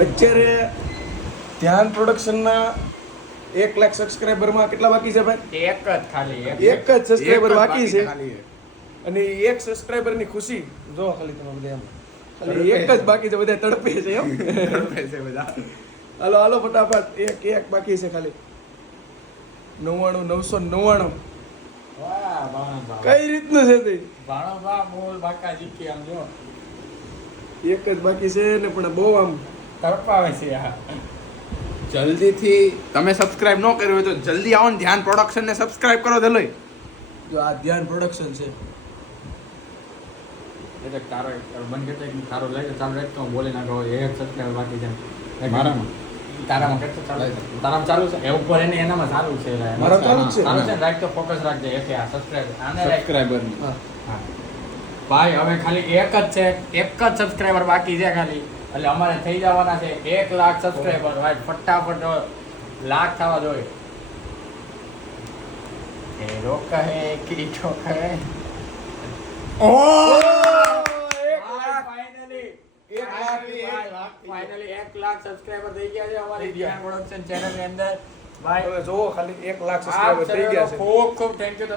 અત્યારે ધ્યાન પ્રોડક્શનના 1 લાખ સબસ્ક્રાઇબરમાં કેટલા બાકી છે ભાઈ? એક જ ખાલી એક જ સબસ્ક્રાઇબર એક જ બાકી છે. ખાલી. અને એક સબસ્ક્રાઇબરની ખુશી જો ખાલી તમે બધા એમ ખાલી એક જ બાકી છે, બધા તડપે છે એમ. તડપે છે બધા. હાલો હાલો ફટાફટ, એક બાકી છે ખાલી 99 999. વાહ બાણો કઈ રીતનું છે તે? બા બોલ બાકા જીકી આમ જો એક જ બાકી છે ને પણ બહુ આમ તડપાવે છે આ. જલ્દીથી તમે સબસ્ક્રાઇબ ન કર્યું હોય તો જલ્દી આવો ને ધ્યાન પ્રોડક્શન ને સબસ્ક્રાઇબ કરો દલોય. જો આ ધ્યાન પ્રોડક્શન છે. એટલે તારો બંધ કરતો એક તારો લઈ ચાલુ રાખતો હું બોલી નાખો એક સબસ્ક્રાઇબર બાકી છે મારામાં? તારામાં કેટલું ચાલુ છે? તારામાં ચાલુ છે એ ઉપર એને એનામાં ચાલુ છે મારો ચાલુ જ છે. ચાલુ છે ને રાખતો ફોકસ રાખજે એકે આ સબસ્ક્રાઇબર આને રાખ. સબસ્ક્રાઇબર હા. હા. ભાઈ હવે ખાલી એક જ છે, એક જ સબસ્ક્રાઇબર બાકી છે ખાલી, એટલે અમારે થઈ જવાના છે 1 લાખ સબસ્ક્રાઇબર. ભાઈ ફટાફટ લાખ થવા જોઈએ. એ રોકા હે કી ઠોકા હે. ફાઇનલી 1 લાખ સબસ્ક્રાઇબર થઈ ગયા છે અમારી ધ્યાન પ્રોડક્શન ચેનલ ની અંદર. ભાઈ હવે જોવો ખાલી 1 લાખ આપ સબસ્ક્રાઇબર થઈ ગયા છે. ખૂબ ખૂબ થેન્ક યુ.